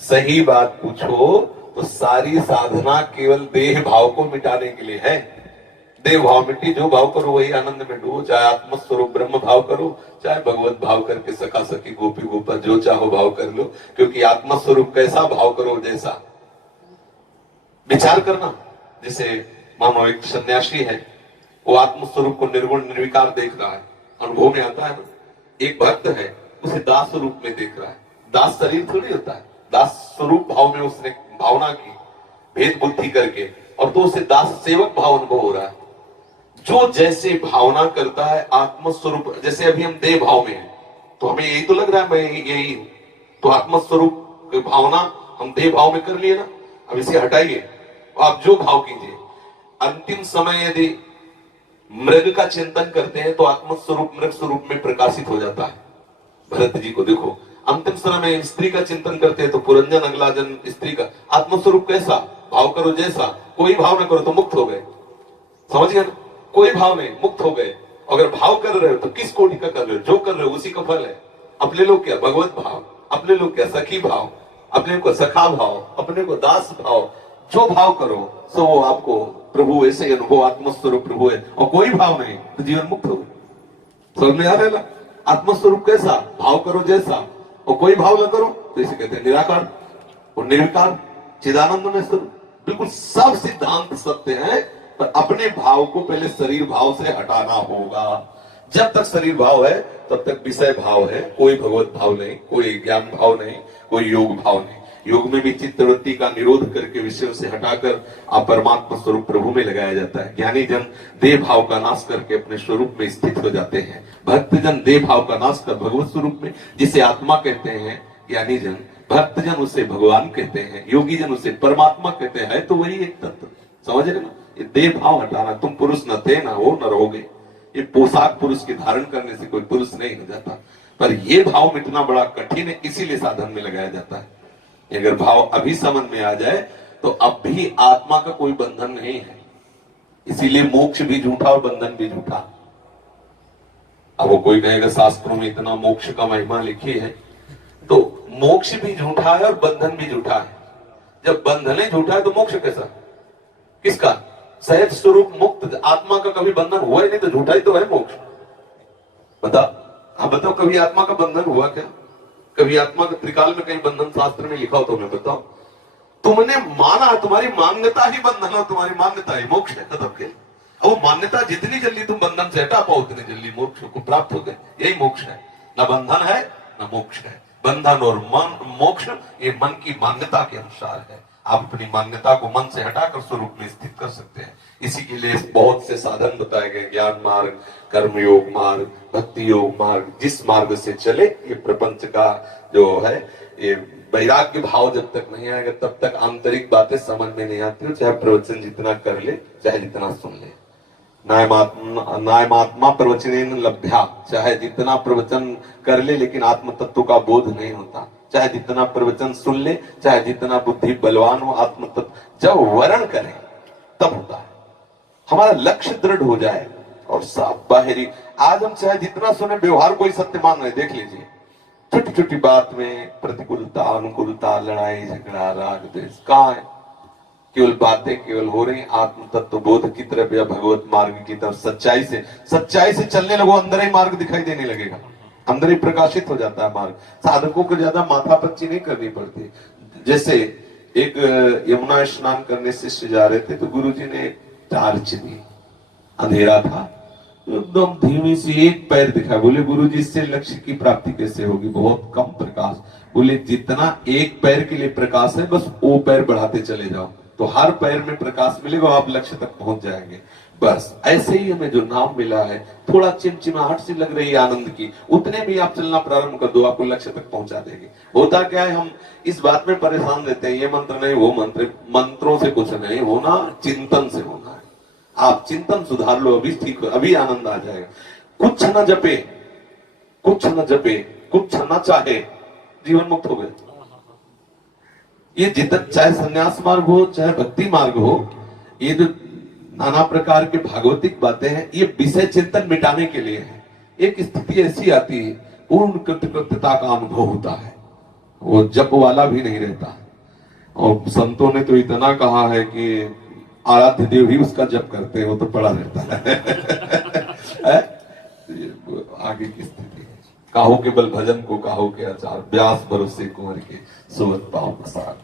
सही बात पूछो तो सारी साधना केवल देह भाव को मिटाने के लिए है। देह भाव मिट्टी, जो भाव करो वही आनंद में डूबो, चाहे आत्मस्वरूप ब्रह्म भाव करो, चाहे भगवत भाव करके सखा सखी गोपी गोपा जो चाहो भाव कर लो, क्योंकि आत्मस्वरूप कैसा भाव करो जैसा। विचार करना, जैसे मानो एक सन्यासी है, वो आत्मस्वरूप को निर्गुण निर्विकार देख रहा है, अनुभव में आता है ना। एक भक्त है, उसे दास रूप में देख रहा है। दास शरीर थोड़ी होता है, दास स्वरूप भाव में उसने भावना की भेद बुद्धि करके, और तो उसे दास सेवक भाव अनुभव हो रहा है। जो जैसे भावना करता है आत्मस्वरूप, जैसे अभी हम देह भाव में हैं, तो हमें यही तो लग रहा है मैं यही हूं, तो आत्मस्वरूप की भावना हम देह भाव में कर लिए ना। अब इसे हटाइए, आप जो भाव कीजिए। अंतिम समय यदि मृग का चिंतन करते हैं तो आत्मस्वरूप मृग स्वरूप में प्रकाशित हो जाता है। भरत जी को देखो, अंतिम समय में स्त्री का चिंतन करते हैं तो पुरंजन अगला जन्म स्त्री का। आत्मस्वरूप कैसा भाव करो जैसा, कोई भाव ना करो तो मुक्त हो गए। समझ गए ना, कोई भाव नहीं, मुक्त हो गए। अगर भाव कर रहे हो तो किस कोटि का कर रहे हो, जो कर रहे हो उसी का फल है। अपने लोग क्या भगवत भाव, अपने लोग क्या सखी भाव, अपने को सखा भाव, अपने को दास भाव, जो भाव करो सो वो आपको प्रभु ऐसे ही अनुभव, आत्मस्वरूप प्रभु है। और कोई भाव नहीं तो जीवन मुक्त हो गए। समझ में आ रहा है? आत्मस्वरूप कैसा भाव करो जैसा, और कोई भाव ना करो तो इसे कहते हैं निराकार और निर्विकार चिदानंद में स्वरूप। बिल्कुल सब सिद्धांत सत्य है, पर अपने भाव को पहले शरीर भाव से हटाना होगा। जब तक शरीर भाव है तब तक विषय भाव है, कोई भगवत भाव नहीं, कोई ज्ञान भाव नहीं, कोई योग भाव नहीं। योग में भी चित्तवृत्ति का निरोध करके विषयों से हटाकर आप परमात्मा स्वरूप प्रभु में लगाया जाता है। ज्ञानी जन देह भाव का नाश करके अपने स्वरूप में स्थित हो जाते हैं। भक्त जन देह भाव का नाश कर भगवत स्वरूप में, जिसे आत्मा कहते हैं ज्ञानी जन, भक्त जन उसे भगवान कहते हैं, योगी जन उसे परमात्मा कहते हैं। तो वही एक तत्व, समझ रहे ना। ये देह भाव हटाना, तुम पुरुष न थे ना हो न रहोगे। ये पोशाक पुरुष की धारण करने से कोई पुरुष नहीं हो जाता, पर ये भाव मिटना बड़ा कठिन है, इसीलिए साधन में लगाया जाता है। अगर भाव अभी समझ में आ जाए तो अब भी आत्मा का कोई बंधन नहीं है। इसीलिए मोक्ष भी झूठा और बंधन भी झूठा। अब वो कोई कहेगा शास्त्रों में इतना मोक्ष का महिमा लिखी है, तो मोक्ष भी झूठा है और बंधन भी झूठा है। जब बंधन ही झूठा है तो मोक्ष कैसा, किसका? सहज स्वरूप मुक्त आत्मा का कभी बंधन हुआ ही नहीं, तो झूठा ही तो है मोक्ष। बता, आप बताओ कभी आत्मा का बंधन हुआ क्या? कभी आत्मा का त्रिकाल में कहीं बंधन शास्त्र में लिखा हो तो मैं बताओ। तुमने माना, तुम्हारी मान्यता ही बंधन है, तुम्हारी मान्यता ही मोक्ष है। खत्म के अब वो मान्यता जितनी जल्दी तुम बंधन से हटा पाओ उतनी जल्दी मोक्ष को प्राप्त हो गए। यही मोक्ष है, न बंधन है न मोक्ष है। बंधन और मन मोक्ष ये मन की मान्यता के अनुसार है। आप अपनी मान्यता को मन से हटाकर स्वरूप में स्थित कर सकते हैं। इसी के लिए बहुत से साधन बताए गए, ज्ञान मार्ग, कर्म योग मार्ग, भक्ति योग मार्ग। जिस मार्ग से चले, ये प्रपंच का जो है ये वैराग्य भाव जब तक नहीं आएगा तब तक आंतरिक बातें समझ में नहीं आती। चाहे प्रवचन जितना कर ले, चाहे जितना सुन ले। नायमात्मा प्रवचनेन लभ्या, चाहे जितना प्रवचन कर ले लेकिन आत्म तत्व का बोध नहीं होता। चाहे जितना प्रवचन सुन ले, चाहे जितना बुद्धि बलवान हो, आत्म तत्व जब वर्ण करें तब होता है। हमारा लक्ष्य दृढ़ हो जाए और सब बाहरी, आज हम चाहे जितना सुने व्यवहार को ही सत्य मान रहे। देख लीजिए, छोटी छोटी बात में प्रतिकूलता अनुकूलता, लड़ाई झगड़ा राग द्वेष कहाँ है? केवल बातें केवल हो रही आत्म तत्व बोध की तरफ या भगवत मार्ग की तरफ। सच्चाई से चलने लगो, अंदर ही मार्ग दिखाई देने लगेगा, अंदर ही प्रकाशित हो जाता है मार्ग। साधकों को ज्यादा माथापच्ची नहीं करनी पड़ती। जैसे एक यमुना स्नान करने शिष्य जा रहे थे तो गुरुजी ने टार्च दी, अंधेरा था, एकदम धीमी सी एक पैर दिखा। बोले गुरुजी इससे लक्ष्य की प्राप्ति कैसे होगी, बहुत कम प्रकाश। बोले जितना एक पैर के लिए प्रकाश है बस वो पैर बढ़ाते चले जाओ तो हर पैर में प्रकाश मिलेगा, आप लक्ष्य तक पहुंच जाएंगे। बस ऐसे ही हमें जो नाम मिला है, थोड़ा चिमचिमाहट सी लग रही है आनंद की, उतने भी आप चलना प्रारंभ कर दो, आपको लक्ष्य तक पहुंचा देंगे। होता क्या है, हम इस बात में परेशान रहते हैं, ये मंत्र नहीं वो मंत्र। मंत्रों से कुछ नहीं होना, चिंतन से होना है। आप चिंतन सुधार लो, अभी ठीक हो, अभी आनंद आ जाएगा। कुछ न जपे, कुछ न जपे, कुछ न चाहे, जीवन मुक्त हो गए। ये जितना चाहे संन्यास मार्ग हो चाहे भक्ति मार्ग हो, ये जो नाना प्रकार के भागवतिक बातें हैं, ये विषय चिंतन मिटाने के लिए है। एक स्थिति ऐसी आती है, पूर्ण कृतकृत्यता का अनुभव होता है, वो जप वाला भी नहीं रहता। और संतों ने तो इतना कहा है कि आराध्य देव ही उसका जप करते हैं, वो तो पड़ा रहता है। आगे की स्थिति काहो के बल भजन को काहो के आचार, व्यास भरोसे कुंवर के सुवत पाओ प्रसाद।